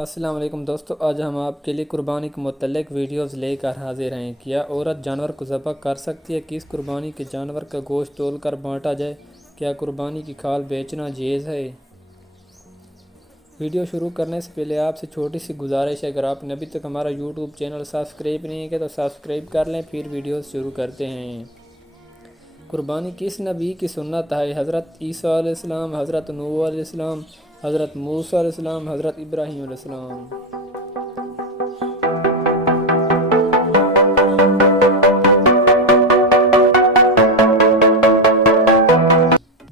السلام علیکم دوستو، آج ہم آپ کے لیے قربانی کے متعلق ویڈیوز لے کر حاضر ہیں۔ کیا عورت جانور کو ذبح کر سکتی ہے؟ کس قربانی کے جانور کا گوشت تول کر بانٹا جائے؟ کیا قربانی کی کھال بیچنا جائز ہے؟ ویڈیو شروع کرنے سے پہلے آپ سے چھوٹی سی گزارش ہے، اگر آپ نے ابھی تک ہمارا یوٹیوب چینل سبسکرائب نہیں کیا تو سبسکرائب کر لیں۔ پھر ویڈیوز شروع کرتے ہیں۔ قربانی کس نبی کی سنت ہے؟ حضرت عیسیٰ علیہ السلام، حضرت نوح علیہ السلام، حضرت موسیٰ علیہ السلام، حضرت ابراہیم علیہ السلام۔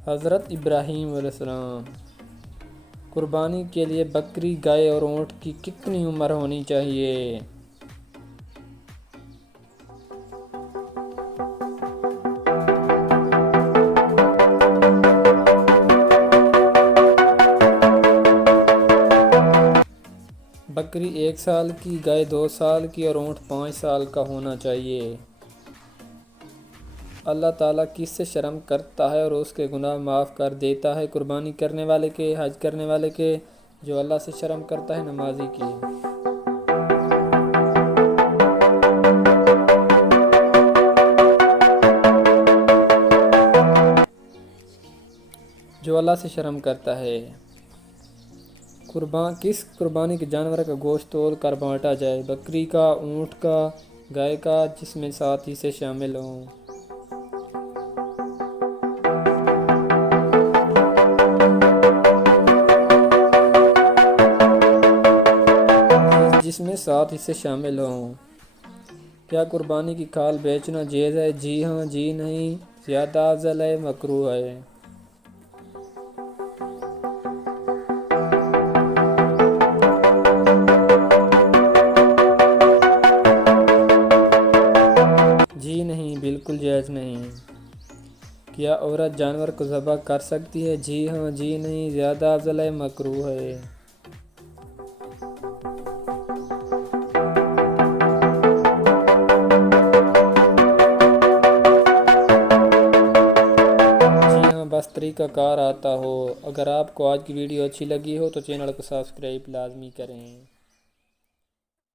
حضرت ابراہیم علیہ السلام۔ قربانی کے لیے بکری، گائے اور اونٹ کی کتنی عمر ہونی چاہیے؟ بکری 1 سال کی، گائے 2 سال کی اور اونٹ 5 سال کا ہونا چاہیے۔ اللہ تعالیٰ کس سے شرم کرتا ہے اور اس کے گناہ معاف کر دیتا ہے؟ قربانی کرنے والے کے، حج کرنے والے کے، جو اللہ سے شرم کرتا ہے نمازی کی۔ جو اللہ سے شرم کرتا ہے۔ کس قربانی کے جانور کا گوشت تول کر بانٹا جائے؟ بکری کا، اونٹ کا، گائے کا، جس میں 7 حصے شامل ہوں۔ جس میں 7 حصے شامل ہوں۔ کیا قربانی کی کھال بیچنا جائز ہے؟ جی ہاں، جی نہیں، زیادہ افضل ہے، مکروہ ہے۔ جی نہیں، بالکل جائز نہیں۔ کیا عورت جانور کو ذبح کر سکتی ہے؟ جی ہاں، جی نہیں، زیادہ افضل ہے، مکروہ ہے۔ جی ہاں، بس طریقہ کار آتا ہو۔ اگر آپ کو آج کی ویڈیو اچھی لگی ہو تو چینل کو سبسکرائب لازمی کریں۔